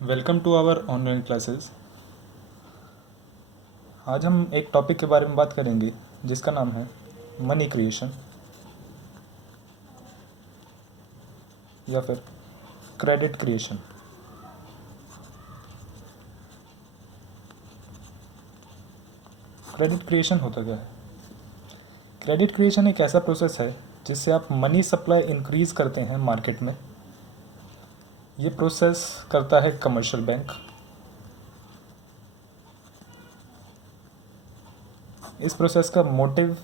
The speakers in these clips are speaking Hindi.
Welcome to our online classes. आज हम एक टॉपिक के बारे में बात करेंगे जिसका नाम है मनी क्रिएशन या फिर क्रेडिट क्रिएशन। क्रेडिट क्रिएशन होता क्या है? क्रेडिट क्रिएशन एक ऐसा प्रोसेस है जिससे आप मनी सप्लाई इंक्रीज करते हैं मार्केट में। ये प्रोसेस करता है कमर्शियल बैंक। इस प्रोसेस का मोटिव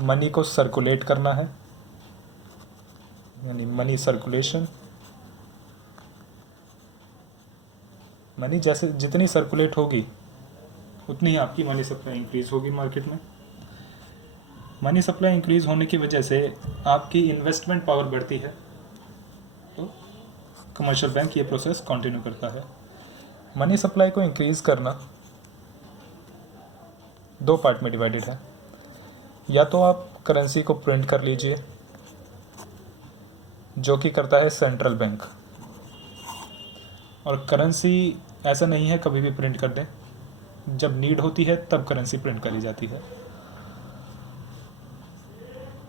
मनी को सर्कुलेट करना है, यानी मनी सर्कुलेशन। मनी जैसे जितनी सर्कुलेट होगी उतनी ही आपकी मनी सप्लाई इंक्रीज होगी मार्केट में। मनी सप्लाई इंक्रीज होने की वजह से आपकी इन्वेस्टमेंट पावर बढ़ती है, तो कमर्शियल बैंक ये प्रोसेस कंटिन्यू करता है। मनी सप्लाई को इंक्रीज करना दो पार्ट में डिवाइडेड है। या तो आप करेंसी को प्रिंट कर लीजिए, जो कि करता है सेंट्रल बैंक, और करेंसी ऐसा नहीं है कभी भी प्रिंट कर दें, जब नीड होती है तब करेंसी प्रिंट करी जाती है।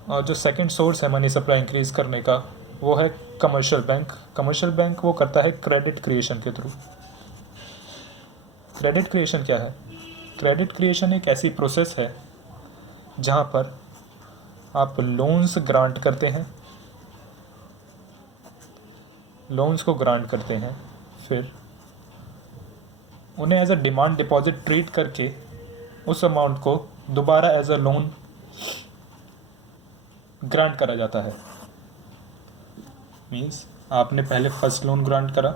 और जो सेकंड सोर्स है मनी सप्लाई इंक्रीज करने का वो है कमर्शियल बैंक। कमर्शियल बैंक वो करता है क्रेडिट क्रिएशन के थ्रू। क्रेडिट क्रिएशन क्या है? क्रेडिट क्रिएशन एक ऐसी प्रोसेस है जहाँ पर आप लोन्स ग्रांट करते हैं, लोन्स को ग्रांट करते हैं, फिर उन्हें as a demand deposit treat करके उस अमाउंट को दोबारा एज अ लोन ग्रांट करा जाता है। मीन्स आपने पहले फर्स्ट लोन ग्रांट करा,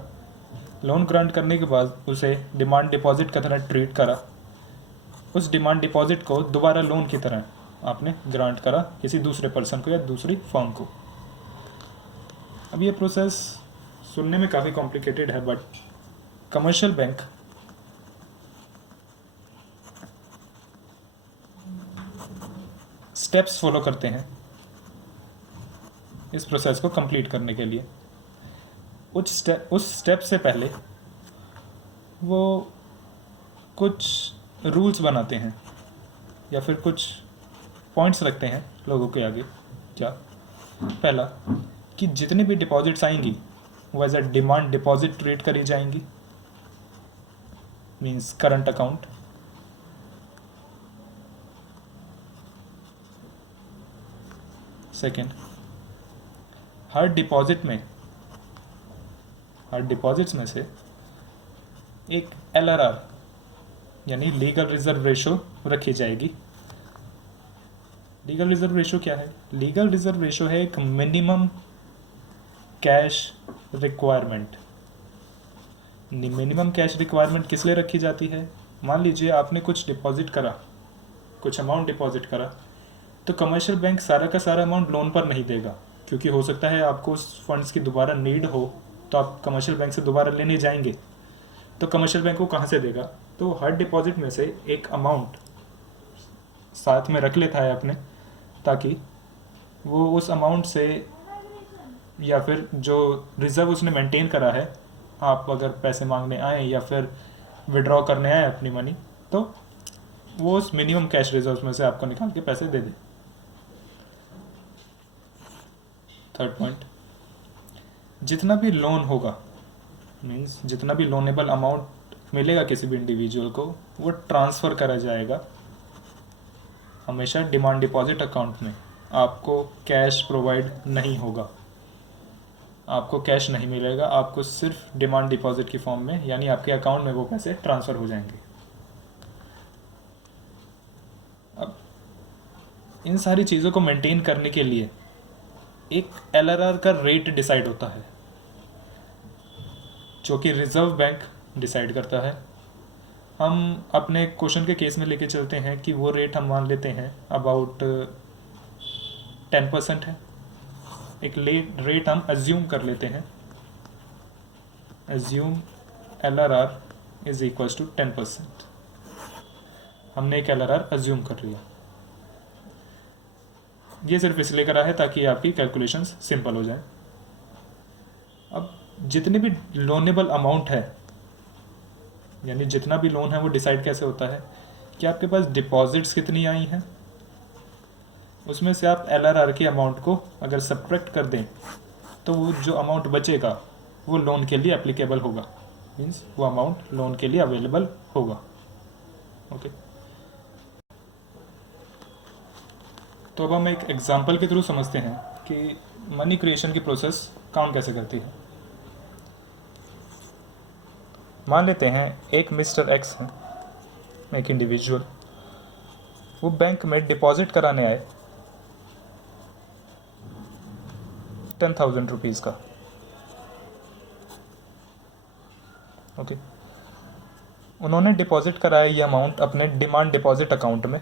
लोन ग्रांट करने के बाद उसे डिमांड डिपॉजिट की तरह ट्रीट करा, उस डिमांड डिपॉजिट को दोबारा लोन की तरह आपने ग्रांट करा किसी दूसरे पर्सन को या दूसरी फर्म को। अब ये प्रोसेस सुनने में काफ़ी कॉम्प्लिकेटेड है, but commercial bank steps follow करते हैं इस प्रोसेस को कंप्लीट करने के लिए। उस स्टेप से पहले वो कुछ रूल्स बनाते हैं या फिर कुछ पॉइंट्स रखते हैं लोगों के आगे। क्या? पहला, कि जितनी भी डिपॉजिट्स आएंगी वो as a demand deposit treat करी जाएंगी, मीन्स करंट अकाउंट। सेकेंड, हर डिपॉजिट्स में से एक LRR यानी लीगल रिजर्व रेशो रखी जाएगी। लीगल रिजर्व रेशो क्या है? लीगल रिजर्व रेशो है एक minimum cash requirement. Minimum cash requirement किस लिए रखी जाती है? मान लीजिए आपने कुछ डिपॉजिट करा, कुछ अमाउंट डिपॉजिट करा, तो कमर्शियल बैंक सारा का सारा अमाउंट लोन पर नहीं देगा, क्योंकि हो सकता है आपको उस फंड्स की दोबारा नीड हो, तो आप कमर्शियल बैंक से दोबारा लेने जाएंगे, तो कमर्शियल बैंक को कहाँ से देगा? तो हर डिपॉजिट में से एक अमाउंट साथ में रख लेता है अपने, ताकि वो उस अमाउंट से या फिर जो रिज़र्व उसने मेंटेन करा है, आप अगर पैसे मांगने आए या फिर विड्रॉ करने आए अपनी मनी, तो वो उस मिनिमम कैश रिजर्व में से आपको निकाल के पैसे दे दे। थर्ड पॉइंट, जितना भी लोन होगा, मीन्स जितना भी लोनेबल अमाउंट मिलेगा किसी भी इंडिविजुअल को, वो ट्रांसफ़र करा जाएगा हमेशा डिमांड डिपॉजिट अकाउंट में। आपको कैश प्रोवाइड नहीं होगा, आपको कैश नहीं मिलेगा, आपको सिर्फ डिमांड डिपॉजिट की फॉर्म में, यानी आपके अकाउंट में वो पैसे ट्रांसफ़र हो जाएंगे। अब इन सारी चीज़ों को मेंटेन करने के लिए एक LRR का रेट डिसाइड होता है, जो कि रिजर्व बैंक डिसाइड करता है। हम अपने क्वेश्चन के केस में लेके चलते हैं कि वो रेट हम मान लेते हैं अबाउट 10% है। एक रेट हम अज्यूम कर लेते हैं, assume LRR is equals to 10%। हमने एक LRR अज्यूम कर लिया। ये सिर्फ इसलिए करा है ताकि आपकी कैलकुलेशंस सिंपल हो जाए। अब जितने भी लोनेबल अमाउंट है, यानी जितना भी लोन है वो डिसाइड कैसे होता है कि आपके पास डिपॉजिट्स कितनी आई हैं, उसमें से आप LRR के अमाउंट को अगर सब्ट्रैक्ट कर दें तो वो जो अमाउंट बचेगा वो लोन के लिए एप्लीकेबल होगा, मीन्स वो अमाउंट लोन के लिए अवेलेबल होगा। ओके, तो अब हम एक एग्जांपल के थ्रू समझते हैं कि मनी क्रिएशन की प्रोसेस काम कैसे करती है। मान लेते हैं एक मिस्टर एक्स है, एक इंडिविजुअल, वो बैंक में डिपॉजिट कराने आए 10,000 रुपीज़ का। ओके, उन्होंने डिपॉजिट कराया ये अमाउंट अपने डिमांड डिपॉजिट अकाउंट में।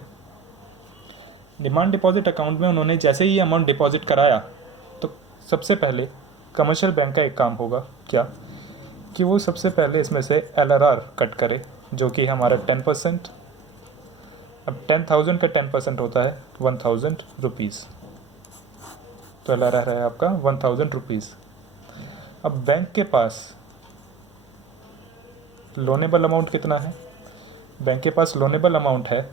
डिमांड डिपॉजिट अकाउंट में उन्होंने जैसे ही ये अमाउंट डिपॉजिट कराया तो सबसे पहले कमर्शियल बैंक का एक काम होगा क्या, कि वो सबसे पहले इसमें से LRR कट करे, जो कि हमारा 10%। अब 10,000 का 10% होता है 1,000 रुपीज़, तो LRR है आपका 1,000 रुपीज़। अब बैंक के पास लोनेबल अमाउंट कितना है, बैंक के पास लोनेबल अमाउंट है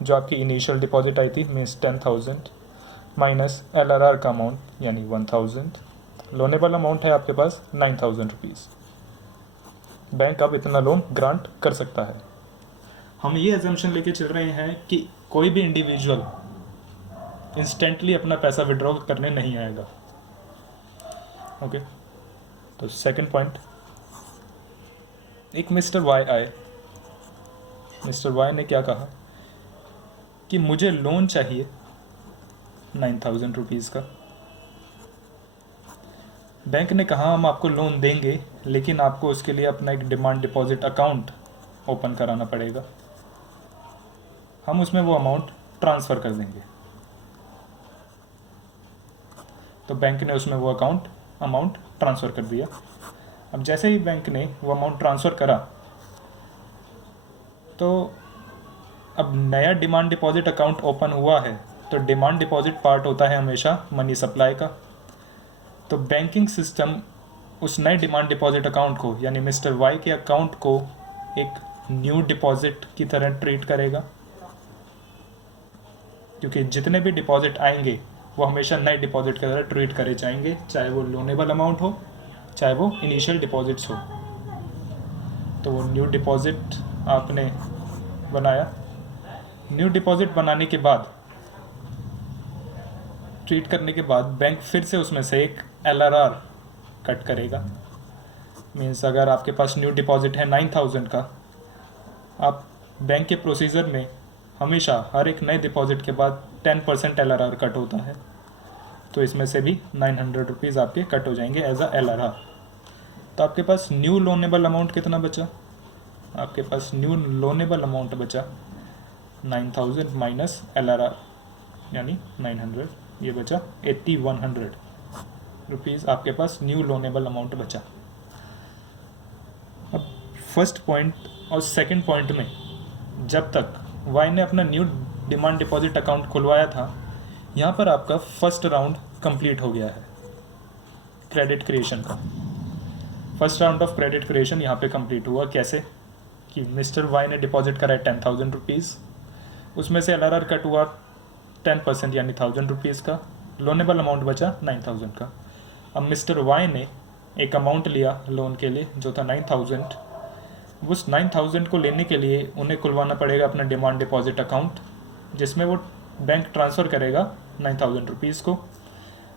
जो आपकी इनिशियल डिपॉजिट आई थी, मीन्स 10,000 माइनस LRR का अमाउंट यानी 1,000, लोनेबल अमाउंट है आपके पास 9,000 रुपीज़। बैंक अब इतना लोन ग्रांट कर सकता है। हम ये एजम्पशन लेके चल रहे हैं कि कोई भी इंडिविजुअल इंस्टेंटली अपना पैसा विड्रॉ करने नहीं आएगा। ओके, तो सेकंड पॉइंट, एक मिस्टर वाई आए। मिस्टर वाई ने क्या कहा कि मुझे लोन चाहिए 9,000 रुपीज़ का। बैंक ने कहा हम आपको लोन देंगे, लेकिन आपको उसके लिए अपना एक डिमांड डिपॉजिट अकाउंट ओपन कराना पड़ेगा, हम उसमें वो अमाउंट ट्रांसफ़र कर देंगे। तो बैंक ने उसमें वो अमाउंट ट्रांसफ़र कर दिया। अब जैसे ही बैंक ने वो अमाउंट ट्रांसफ़र करा तो अब नया डिमांड डिपॉजिट अकाउंट ओपन हुआ है, तो डिमांड डिपॉजिट पार्ट होता है हमेशा मनी सप्लाई का। तो बैंकिंग सिस्टम उस नए डिमांड डिपॉजिट अकाउंट को, यानी मिस्टर वाई के अकाउंट को, एक न्यू डिपॉजिट की तरह ट्रीट करेगा, क्योंकि जितने भी डिपॉजिट आएंगे वो हमेशा नए डिपॉजिट की तरह ट्रीट करे जाएंगे, चाहे वो लोनेबल अमाउंट हो, चाहे वो इनिशियल डिपॉजिट्स हो। तो वो न्यू डिपॉजिट आपने बनाया। न्यू डिपॉजिट बनाने के बाद, ट्रीट करने के बाद, बैंक फिर से उसमें से एक LRR कट करेगा। मीन्स अगर आपके पास न्यू डिपॉजिट है 9,000 का, आप बैंक के प्रोसीजर में हमेशा हर एक नए डिपॉजिट के बाद 10% LRR कट होता है, तो इसमें से भी 900 रुपीज़ आपके कट हो जाएंगे एज अ LRR। तो आपके पास न्यू लोनेबल अमाउंट कितना बचा, आपके पास न्यू लोनेबल अमाउंट बचा 9,000 माइनस LRR यानी 900, ये बचा 8,100 रुपीज़ आपके पास न्यू लोनेबल अमाउंट बचा। अब फर्स्ट पॉइंट और सेकंड पॉइंट में जब तक वाई ने अपना न्यू डिमांड डिपॉजिट अकाउंट खुलवाया था, यहाँ पर आपका फर्स्ट राउंड कंप्लीट हो गया है क्रेडिट क्रिएशन का। First round of credit creation यहाँ पे कंप्लीट हुआ। कैसे कि मिस्टर वाई ने डिपॉजिट कराया 10,000 रुपीज़, उसमें से LRR कट हुआ 10% यानी 1,000 रुपीज़ का, लोनेबल अमाउंट बचा 9,000 का। अब मिस्टर वाई ने एक अमाउंट लिया लोन के लिए जो था 9,000। उस 9,000 को लेने के लिए उन्हें खुलवाना पड़ेगा अपना डिमांड डिपॉजिट अकाउंट, जिसमें वो बैंक ट्रांसफ़र करेगा 9,000 रुपीज़ को।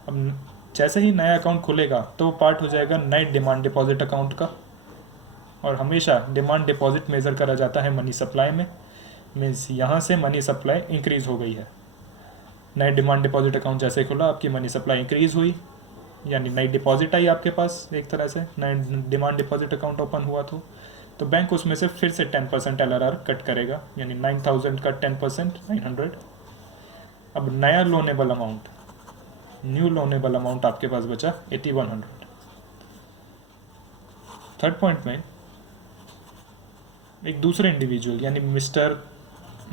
अब जैसे ही नया अकाउंट खुलेगा तो वो पार्ट हो जाएगा नए डिमांड डिपॉजिट अकाउंट का, और हमेशा डिमांड डिपॉजिट मेज़र करा जाता है मनी सप्लाई में। मीन्स यहाँ से मनी सप्लाई इंक्रीज़ हो गई है। नए डिमांड डिपॉजिट अकाउंट जैसे खुला, आपकी मनी सप्लाई इंक्रीज़ हुई, यानी नई डिपॉजिट आई आपके पास, एक तरह से नया डिमांड डिपॉजिट अकाउंट ओपन हुआ तो बैंक उसमें से फिर से 10% LRR कट करेगा, यानी 9,000 का 10% 900। अब नया loanable amount, new loanable amount आपके पास बचा 8,100। थर्ड पॉइंट में एक दूसरे इंडिविजुअल यानी मिस्टर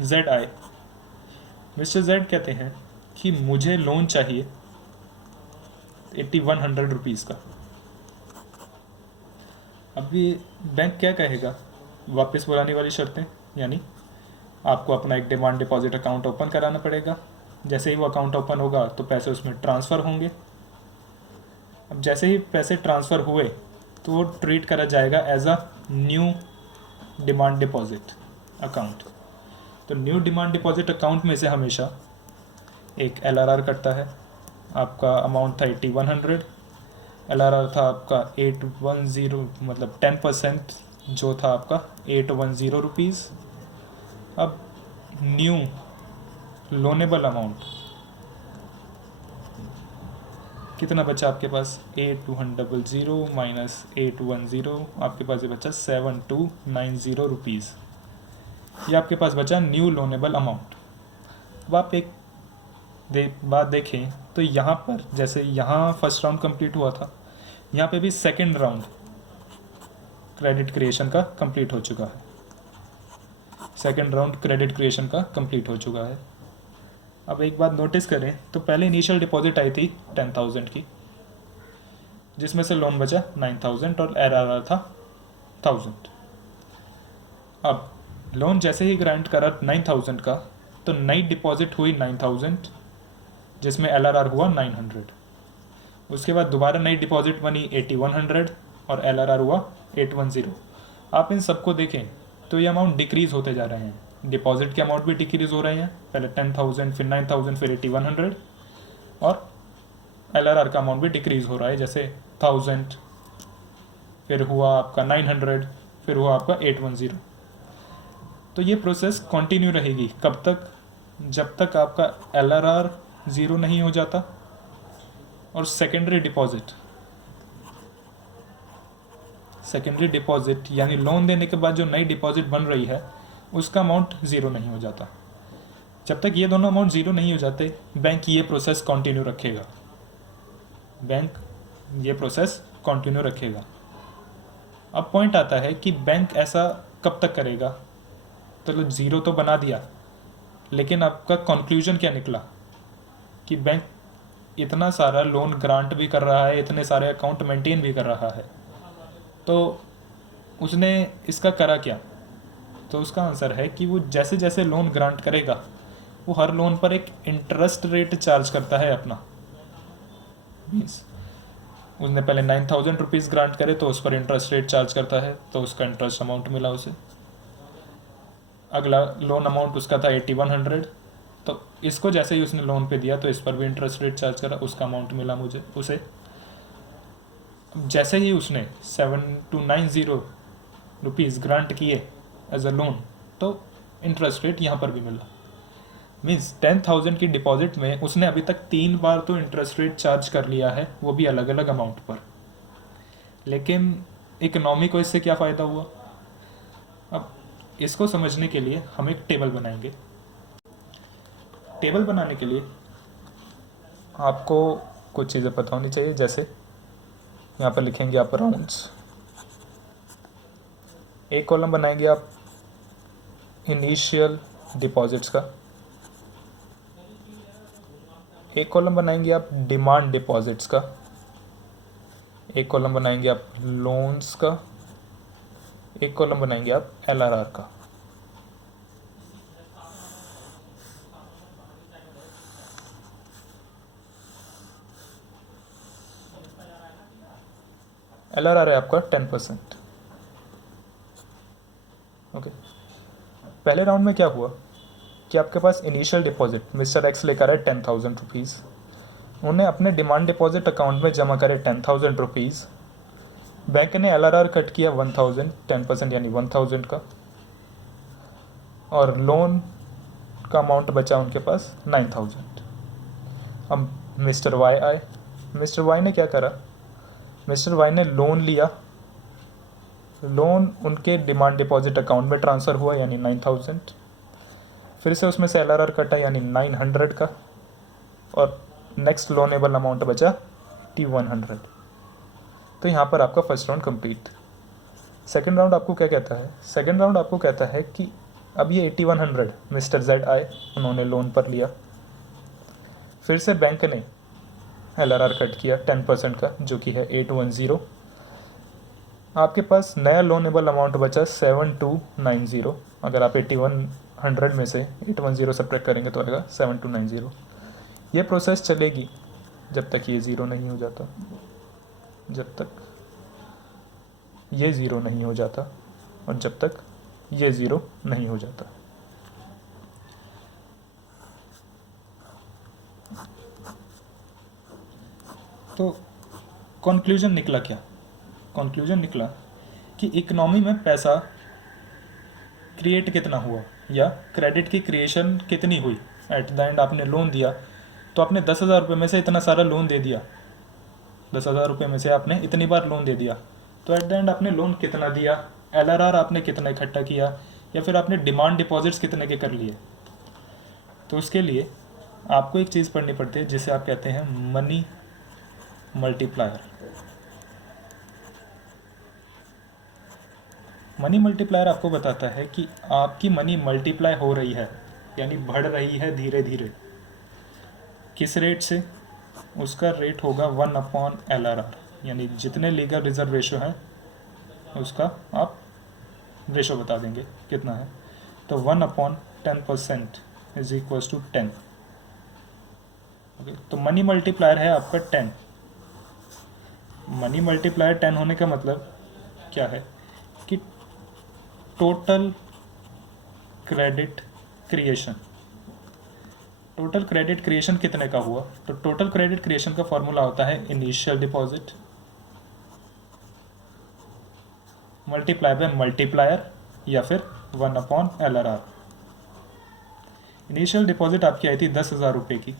जेड आए। मिस्टर जेड कहते हैं कि मुझे लोन चाहिए 8,100 रुपीज़ का। अभी बैंक क्या कहेगा, वापस बुलाने वाली शर्तें, यानी आपको अपना एक डिमांड डिपॉजिट अकाउंट ओपन कराना पड़ेगा। जैसे ही वो अकाउंट ओपन होगा तो पैसे उसमें ट्रांसफ़र होंगे। अब जैसे ही पैसे ट्रांसफ़र हुए तो वो ट्रीट करा जाएगा as a new demand deposit account. तो न्यू डिमांड डिपॉजिट अकाउंट में से हमेशा एक LRR कटता है। आपका अमाउंट था 8100, LRR था आपका 810, मतलब 10% जो था आपका 810 रुपीज़। अब न्यू लोनेबल अमाउंट कितना बचा आपके पास, 8100 माइनस 810, आपके पास ये बचा 7290 रुपीज़। ये आपके पास बचा न्यू लोनेबल अमाउंट। अब आप एक बात देखें तो यहाँ पर जैसे यहाँ फर्स्ट राउंड कंप्लीट हुआ था, यहाँ पे भी सेकंड राउंड क्रेडिट क्रिएशन का कंप्लीट हो चुका है। सेकंड राउंड क्रेडिट क्रिएशन का कंप्लीट हो चुका है। अब एक बात नोटिस करें तो पहले इनिशियल डिपॉजिट आई थी 10,000 की, जिसमें से लोन बचा 9,000 और LRR था 1,000। अब लोन जैसे ही ग्रांट करा 9,000 का, तो नई डिपॉजिट हुई 9,000 जिसमें LRR हुआ 900। उसके बाद दोबारा नई डिपॉजिट बनी 8100 और LRR हुआ 810। आप इन सबको देखें तो ये अमाउंट डिक्रीज़ होते जा रहे हैं। डिपॉजिट के अमाउंट भी डिक्रीज़ हो रहे हैं, पहले 10,000 फिर 9,000 फिर 8100, और LRR का अमाउंट भी डिक्रीज़ हो रहा है, जैसे 1000 फिर हुआ आपका 900 फिर हुआ आपका 810। तो ये प्रोसेस कंटिन्यू रहेगी कब तक, जब तक आपका LRR ज़ीरो नहीं हो जाता और सेकेंडरी डिपॉजिट यानी लोन देने के बाद जो नई डिपॉजिट बन रही है उसका अमाउंट ज़ीरो नहीं हो जाता। जब तक ये दोनों अमाउंट ज़ीरो नहीं हो जाते बैंक ये प्रोसेस कंटिन्यू रखेगा। अब पॉइंट आता है कि बैंक ऐसा कब तक करेगा। तो ज़ीरो तो बना दिया, लेकिन आपका कंक्लूजन क्या निकला कि बैंक इतना सारा लोन ग्रांट भी कर रहा है, इतने सारे अकाउंट मेंटेन भी कर रहा है, तो उसने इसका करा क्या। तो उसका आंसर है कि वो जैसे जैसे लोन ग्रांट करेगा वो हर लोन पर एक इंटरेस्ट रेट चार्ज करता है अपना। मीन्स उसने पहले 9,000 रुपीज़ ग्रांट करे तो उस पर इंटरेस्ट रेट चार्ज करता है, तो उसका इंटरेस्ट अमाउंट मिला उसे। अगला लोन अमाउंट उसका था 8100, तो इसको जैसे ही उसने लोन पे दिया तो इस पर भी इंटरेस्ट रेट चार्ज करा, उसका अमाउंट मिला उसे। जैसे ही उसने 7290 रुपीज़ ग्रांट किए एज अ लोन, तो इंटरेस्ट रेट यहाँ पर भी मिला। मीन्स 10,000 की डिपॉजिट में उसने अभी तक 3 बार तो इंटरेस्ट रेट चार्ज कर लिया है, वो भी अलग अलग अमाउंट पर। लेकिन इकोनॉमी को इससे क्या फ़ायदा हुआ। अब इसको समझने के लिए हम एक टेबल बनाएंगे। टेबल बनाने के लिए आपको कुछ चीज़ें पता होनी चाहिए, जैसे यहाँ पर लिखेंगे आप राउंड्स। एक कॉलम बनाएंगे आप इनिशियल डिपॉजिट्स का, एक कॉलम बनाएंगे आप डिमांड डिपॉजिट्स का, एक कॉलम बनाएंगे आप लोन्स का, एक कॉलम बनाएंगे आप LRR का। LRR है आपका 10%। ओके, पहले राउंड में क्या हुआ कि आपके पास इनिशियल डिपॉजिट मिस्टर एक्स लेकर आए 10,000 रुपीज़। उन्हें अपने डिमांड डिपॉजिट अकाउंट में जमा करे 10,000 रुपीज़। बैंक ने LRR कट किया 1,000, 10% यानी 1,000 का, और लोन का अमाउंट बचा उनके पास 9,000। अब मिस्टर वाई आए। मिस्टर वाई ने क्या करा, मिस्टर वाई ने लोन लिया, लोन उनके डिमांड डिपॉजिट अकाउंट में ट्रांसफ़र हुआ यानी 9,000, फिर से उसमें से LRR कटा यानी 900 का, और नेक्स्ट लोनेबल अमाउंट बचा 8100। तो यहाँ पर आपका first round complete. Second round आपको क्या कहता है, सेकंड राउंड आपको कहता है कि अब ये 8100 मिस्टर जेड आए, उन्होंने लोन पर लिया, फिर से बैंक ने LRR कट किया 10% का जो कि है 810, आपके पास नया लोनेबल अमाउंट बचा 7290। अगर आप 8100 में से 810 सब्ट्रैक्ट करेंगे तो आएगा 7290। ये प्रोसेस चलेगी जब तक ये ज़ीरो नहीं हो जाता, जब तक ये ज़ीरो नहीं हो जाता और जब तक ये ज़ीरो नहीं हो जाता। तो कंक्लूजन निकला क्या? कंक्लूजन निकला कि इकोनॉमी में पैसा क्रिएट कितना हुआ या क्रेडिट की क्रिएशन कितनी हुई। एट द एंड आपने लोन दिया तो आपने 10,000 रुपये में से इतना सारा लोन दे दिया, 10,000 रुपये में से आपने इतनी बार लोन दे दिया, तो एट द एंड आपने लोन कितना दिया, LRR आपने कितना इकट्ठा किया, या फिर आपने डिमांड डिपॉजिट्स कितने के कर लिए। तो उसके लिए आपको एक चीज़ पढ़नी पड़ती है जिसे आप कहते हैं मनी मल्टीप्लायर। मनी मल्टीप्लायर आपको बताता है कि आपकी मनी मल्टीप्लाई हो रही है, यानी बढ़ रही है धीरे धीरे। किस रेट से? उसका रेट होगा 1/LRR, यानी जितने लीगल रिजर्व रेशो है उसका आप रेशो बता देंगे कितना है। तो 1/10% इज इक्वल्स टू 10। ओके, तो मनी मल्टीप्लायर है आपका 10। मनी मल्टीप्लायर 10 होने का मतलब क्या है कि total credit creation, total credit creation कितने का हुआ। तो टोटल क्रेडिट क्रिएशन का फॉर्मूला होता है initial deposit multiply by multiplier या फिर 1/LRR। इनिशियल डिपॉजिट आपकी आई थी 10,000 रुपये की,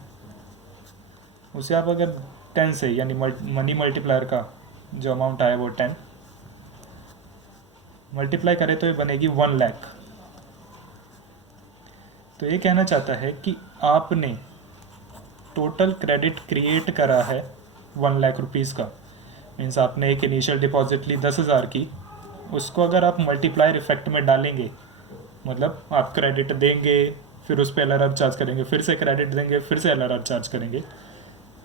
उसे आप अगर 10 से, यानी मनी मल्टीप्लायर का जो अमाउंट आया वो 10 मल्टीप्लाई करें तो ये बनेगी 1 लाख। तो ये कहना चाहता है कि आपने टोटल क्रेडिट क्रिएट करा है 1 लाख रुपीज़ का। मीन्स आपने एक इनिशियल डिपॉजिट ली 10,000 की, उसको अगर आप मल्टीप्लायर इफेक्ट में डालेंगे, मतलब आप क्रेडिट देंगे फिर उस पर LRR चार्ज करेंगे, फिर से क्रेडिट देंगे फिर से LRR चार्ज करेंगे,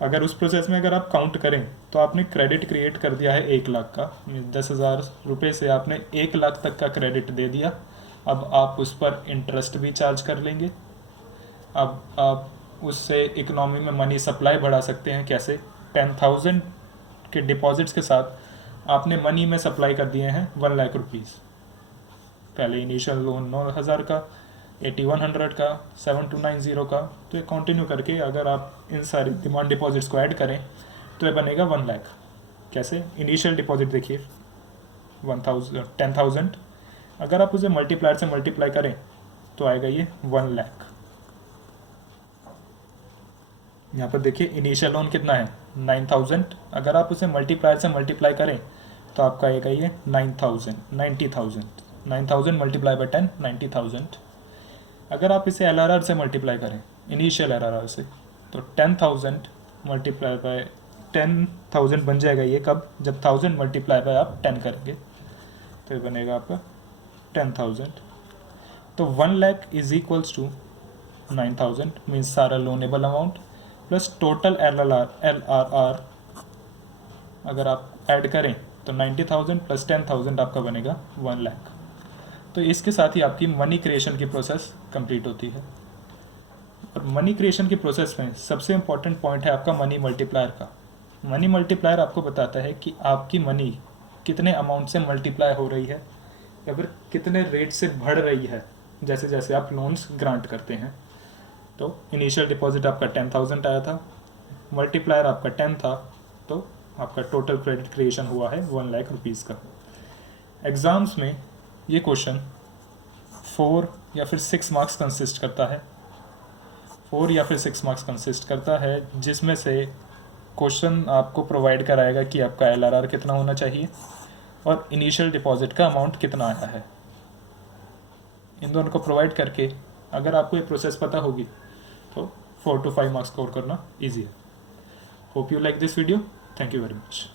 अगर उस प्रोसेस में अगर आप काउंट करें तो आपने क्रेडिट क्रिएट कर दिया है 1 लाख का। 10,000 रुपये से आपने 1 लाख तक का क्रेडिट दे दिया। अब आप उस पर इंटरेस्ट भी चार्ज कर लेंगे। अब आप उससे इकोनॉमी में मनी सप्लाई बढ़ा सकते हैं। कैसे? 10,000 के डिपॉजिट्स के साथ आपने मनी में सप्लाई कर दिए हैं 1 लाख रुपीज़। पहले इनिशियल लोन 9,000 का, 8100 का, 7290 का, तो ये कंटिन्यू करके अगर आप इन सारी डिमांड डिपॉजिट्स को ऐड करें तो ये बनेगा 1 लाख। कैसे? इनिशियल डिपॉजिट देखिए 10,000, अगर आप उसे मल्टीप्लायर से मल्टीप्लाई करें तो आएगा ये 1 लाख। यहाँ पर देखिए इनिशियल लोन कितना है 9,000, अगर आप उसे मल्टीप्लायर से मल्टीप्लाई करें तो आपका आएगा ये 90,000 मल्टीप्लाई बाय 10 90,000। अगर आप इसे LRR से मल्टीप्लाई करें, इनिशियल LRR से, तो 10,000 मल्टीप्लाई बाय 10,000 बन जाएगा ये कब? जब 1000 मल्टीप्लाई बाय आप 10 करेंगे तो ये बनेगा आपका 10,000। तो 1 lakh is equals to 9,000 means सारा loanable amount plus total LRR अगर आप ऐड करें तो 90,000 प्लस 10,000 आपका बनेगा 1 लाख। तो इसके साथ ही आपकी मनी क्रिएशन की प्रोसेस कंप्लीट होती है। और मनी क्रिएशन की प्रोसेस में सबसे इम्पॉर्टेंट पॉइंट है आपका मनी मल्टीप्लायर का। मनी मल्टीप्लायर आपको बताता है कि आपकी मनी कितने अमाउंट से मल्टीप्लाई हो रही है या फिर कितने रेट से बढ़ रही है जैसे जैसे आप लोन्स ग्रांट करते हैं। तो इनिशियल डिपॉजिट आपका 10,000 आया था, मल्टीप्लायर आपका 10 था, तो आपका टोटल क्रेडिट क्रिएशन हुआ है 1 लाख रुपीज़ का। एग्ज़ाम्स में ये क्वेश्चन 4 या फिर 6 मार्क्स कंसिस्ट करता है, 4 या फिर 6 मार्क्स कंसिस्ट करता है, जिसमें से क्वेश्चन आपको प्रोवाइड कराएगा कि आपका LRR कितना होना चाहिए और इनिशियल डिपॉजिट का अमाउंट कितना आया है। इन दोनों को प्रोवाइड करके अगर आपको ये प्रोसेस पता होगी तो 4 to 5 मार्क्स स्कोर करना ईजी है। Hope you like this video. Thank you very much.